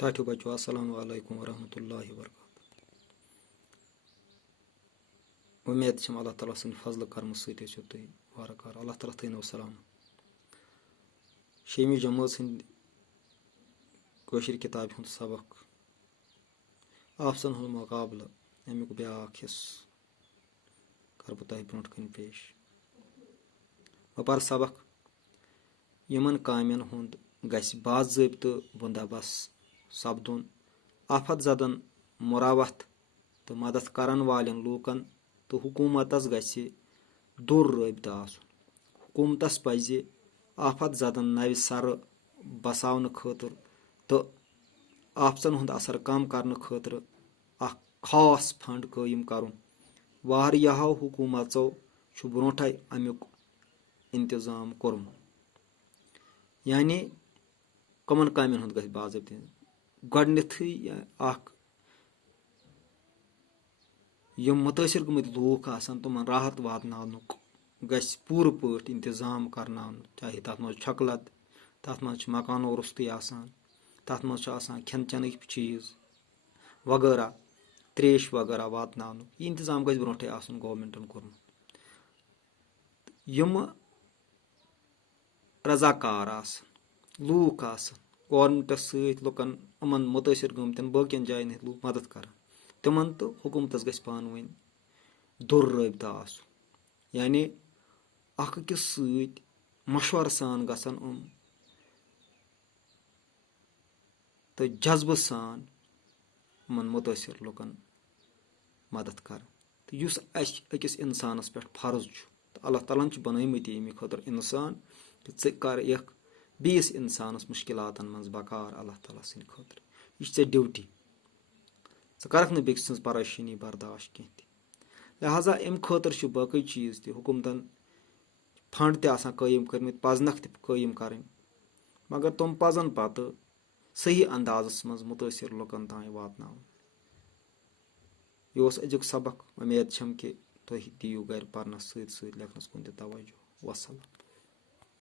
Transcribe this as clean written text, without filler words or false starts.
ٹھاٹھیو بچو السلام علیکم ورحمۃ اللہ وبرکاتہ. اُمید چھم اللہ تعالیٰ سٕنٛدِ فضلہٕ کرمہٕ سۭتۍ ٲسِو تُہۍ وارٕکار. اللہ تعالیٰ تھٲینو سلامت. 6 جمٲژ ہٕنٛدۍ کٲشِر کِتابہِ ہُنٛد سبق آپشن ہُنٛد مُقابلہٕ اَمیُک بیٛاکھ حصہٕ کَرٕ بہٕ تۄہہِ برونٛٹھ کَنہِ پیش. بہٕ پَرٕ سبق. یِمن کامٮ۪ن ہُنٛد گژھِ باضٲبطہٕ بندوبست سپدُن. آفت زدن مُراوت تہٕ مدد کرن والٮ۪ن لوٗکن تہٕ حکوٗمتس گژھِ دوٚر رٲبطہٕ آسُن. حکوٗمتس پزِ آفت زدن نوِ سرٕ بساونہٕ خٲطرٕ تہٕ آفژن ہُنٛد اثر کم کرنہٕ خٲطرٕ اکھ خاص فنڈ قٲیِم کرُن. واریاہو حکوٗمژو چھُ برونٛٹھے امیُک انتظام کوٚرمُت. یعنی کمن کامٮ۪ن ہُنٛد گژھِ باضٲبطہٕ. گۄڈٕنیتھٕے اکھ یِم مُتٲثر گٔمٕتۍ لوٗکھ آسن تِمن راحت واتناونُک گژھِ پوٗرٕ پٲٹھۍ انتظام کرناونہٕ. چاہے تتھ منٛز چھۄکہٕ لد، تتھ منٛز چھُ مکانو روٚستُے آسان، تتھ منٛز چھُ آسان کھٮ۪ن چٮ۪نٕکۍ چیٖز وغٲرہ، تریش وغٲرہ واتناونُک. یہِ انتظام گژھِ برونٛٹھے آسُن گورمینٹن کوٚرمُت. یِمہٕ رضاکار آسن، لوٗکھ آسن گورمینٹس سۭتۍ لُکن یِمن مُتٲثر گٔمتٮ۪ن باقین جاین ہٕنٛدۍ لُکھ مدد کران، تِمن تہٕ حکوٗمتس گژھِ پانہٕ ؤنۍ دوٚر رٲبطہٕ آسُن. یعنی اکھ أکِس سۭتۍ مشورٕ سان گژھن تہٕ جذبہٕ سان یِمن مُتٲثر لُکن مدد کران. تہٕ یُس اَسہِ أکِس اِنسانس پٮ۪ٹھ فرض چھُ تہٕ اللہ تعالیٰ ہن چھُ بنٲومٕتۍ اَمہِ خٲطرٕ اِنسان کہِ ژٕ کر یکھ بیٚیِس اِنسانس مُشکِلاتن منٛز بکار اللہ تعالیٰ سٕنٛدِ خٲطرٕ. یہِ چھِ ژےٚ ڈیوٹی. ژٕ کرکھ نہٕ بیٚکہِ سٕنٛز پریشٲنی برداشت کینٛہہ تہِ. لہٰذا اَمہِ خٲطرٕ چھِ باقٕے چیٖز تہِ حکوٗمتن فنڈ تہِ آسان قٲیِم کٔرمٕتۍ، پزنکھ تہِ قٲیِم کرٕنۍ، مگر تِم پزن پتہٕ صحیح اندازس منٛز مُتٲثر لُکن تام واتناوٕنۍ. یہِ اوس أزیُک سبق. اُمید چھم کہِ تُہۍ دِیِو گرِ پرنس سۭتۍ سۭتۍ لیکھنس کُن تہِ توجہ. وسلام.